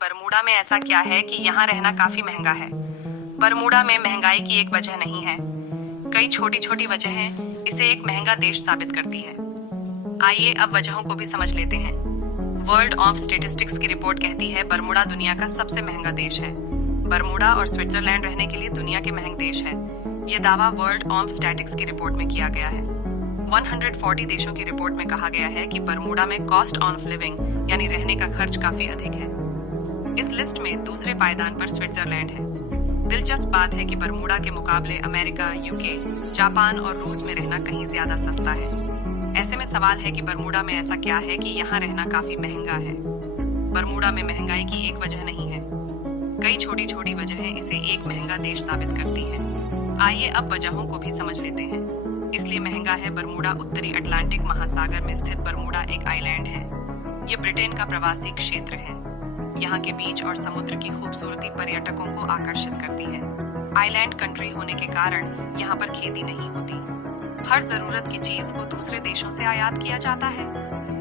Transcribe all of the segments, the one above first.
Bermuda में ऐसा क्या है कि यहाँ रहना काफी महंगा है। बरमूडा में महंगाई की एक वजह नहीं है, कई छोटी छोटी वजहें इसे एक महंगा देश साबित करती है। आइए अब वजहों को भी समझ लेते हैं। वर्ल्ड ऑफ स्टेटिस्टिक्स की रिपोर्ट कहती है बरमूडा दुनिया का सबसे महंगा देश है। बरमूडा और स्विट्जरलैंड रहने के लिए दुनिया के महंगे देश है। ये दावा वर्ल्ड ऑफ स्टैटिक्स की रिपोर्ट में किया गया है। 140 देशों की रिपोर्ट में कहा गया है कि बरमूडा में कॉस्ट ऑफ लिविंग यानी रहने का खर्च काफी अधिक है। इस लिस्ट में दूसरे पायदान पर स्विट्जरलैंड है। दिलचस्प बात है कि बरमूडा के मुकाबले अमेरिका, यूके, जापान और रूस में रहना कहीं ज्यादा सस्ता है। ऐसे में सवाल है कि बरमूडा में ऐसा क्या है कि यहाँ रहना काफी महंगा है। बरमूडा में महंगाई की एक वजह नहीं है, कई छोटी छोटी वजहें इसे एक महंगा देश साबित करती है। आइए अब वजहों को भी समझ लेते हैं। इसलिए महंगा है बरमूडा उत्तरी अटलांटिक महासागर में स्थित बरमूडा एक आइलैंड है। ये ब्रिटेन का प्रवासी क्षेत्र है। यहाँ के बीच और समुद्र की खूबसूरती पर्यटकों को आकर्षित करती है। आइलैंड कंट्री होने के कारण यहाँ पर खेती नहीं होती। हर जरूरत की चीज को दूसरे देशों से आयात किया जाता है।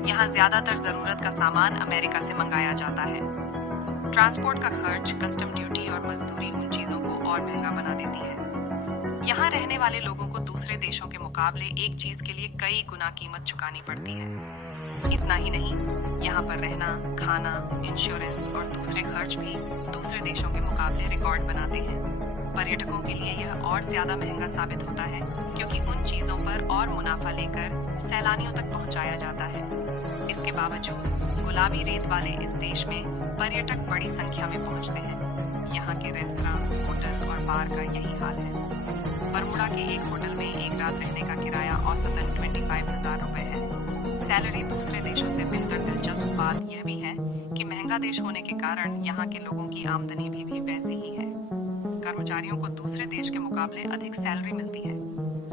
यहाँ ज्यादातर जरूरत का सामान अमेरिका से मंगाया जाता है। ट्रांसपोर्ट का खर्च, कस्टम ड्यूटी और मजदूरी उन चीजों को और महंगा बना देती है। यहाँ रहने वाले लोगों को दूसरे देशों के मुकाबले एक चीज के लिए कई गुना कीमत चुकानी पड़ती है। इतना ही नहीं, यहाँ पर रहना, खाना, इंश्योरेंस और दूसरे खर्च भी दूसरे देशों के मुकाबले रिकॉर्ड बनाते हैं। पर्यटकों के लिए यह और ज्यादा महंगा साबित होता है क्योंकि उन चीजों पर और मुनाफा लेकर सैलानियों तक पहुंचाया जाता है। इसके बावजूद गुलाबी रेत वाले इस देश में पर्यटक बड़ी संख्या में पहुंचते हैं। यहाँ के रेस्तरां, होटल और बार का यही हाल है। बरमूडा के एक होटल में एक रात रहने का किराया औसतन 25,000 रुपए है। सैलरी दूसरे देशों से बेहतर। दिलचस्प बात यह भी है कि महंगा देश होने के कारण यहाँ के लोगों की आमदनी भी वैसी ही है। कर्मचारियों को दूसरे देश के मुकाबले अधिक सैलरी मिलती है।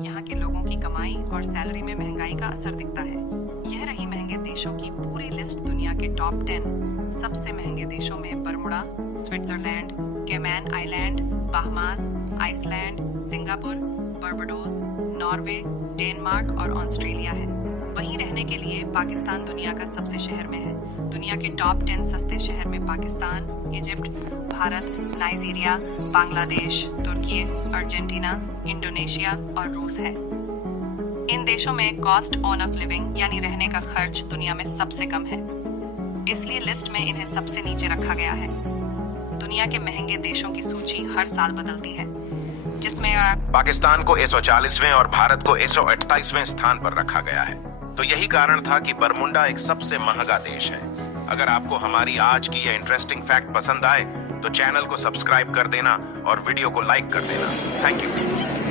यहाँ के लोगों की कमाई और सैलरी में महंगाई का असर दिखता है। यह रही महंगे देशों की पूरी लिस्ट। दुनिया के टॉप 10 सबसे महंगे देशों में Bermuda, Switzerland, Cayman Island, Bahamas, Iceland, Singapore, Barbados, Norway, Denmark और ऑस्ट्रेलिया है। वहीं रहने के लिए पाकिस्तान दुनिया का सबसे शहर में है। दुनिया के टॉप 10 सस्ते शहर में पाकिस्तान, इजिप्ट, भारत, नाइजीरिया, बांग्लादेश, तुर्की, अर्जेंटीना, इंडोनेशिया और रूस है। इन देशों में कॉस्ट ऑफ लिविंग यानी रहने का खर्च दुनिया में सबसे कम है, इसलिए लिस्ट में इन्हें सबसे नीचे रखा गया है। दुनिया के महंगे देशों की सूची हर साल बदलती है, जिसमें पाकिस्तान को 140वें और भारत को 128वें स्थान पर रखा गया है। तो यही कारण था कि बरमूडा एक सबसे महंगा देश है। अगर आपको हमारी आज की यह इंटरेस्टिंग फैक्ट पसंद आए तो चैनल को सब्सक्राइब कर देना और वीडियो को लाइक कर देना। Thank you.